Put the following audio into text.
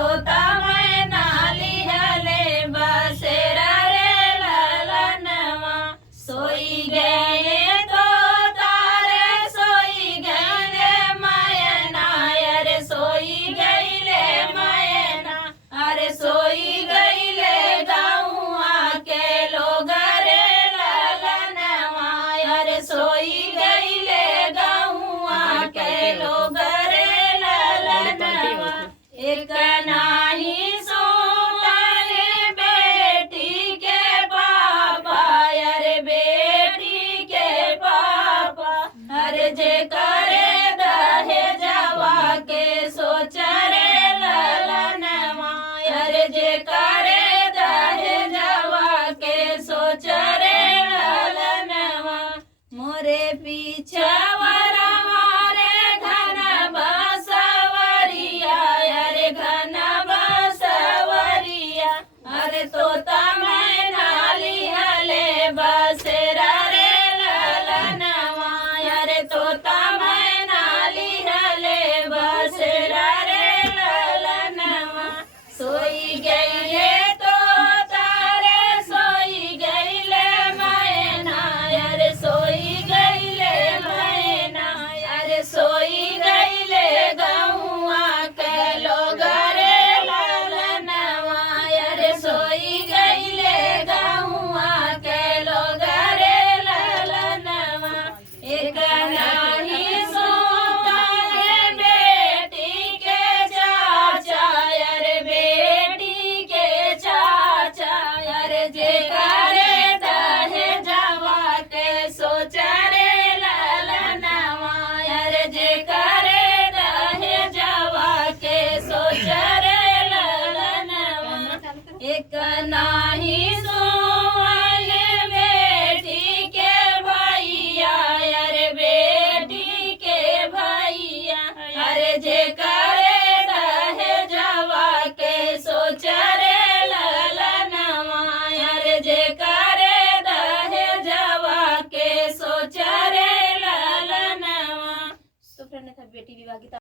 तोता मैना लिहले बसेरा रे ललनवा सोई गए तोता रे सोई गए मैना अरे सोई गईले मैना अरे सोई गईले गौआ के लोग रे ललनवा अरे सोई गईले गौआ के लोग रे ललनवा एक नाही सोतारे बेटी के पापा अरे बेटी के पापा अरे जे करे दहे जवा के सोच रे ललनवा अरे जे करे दहे जवा के सोच रे ललनवा मोरे पीछवरा मारे घन बसवरिया अरे घन बसवरिया अरे तोता मैना लिहले बसेरा रे ललनवा अरे तोता मैना लिहले बसेरा रे ललनवा सोई गे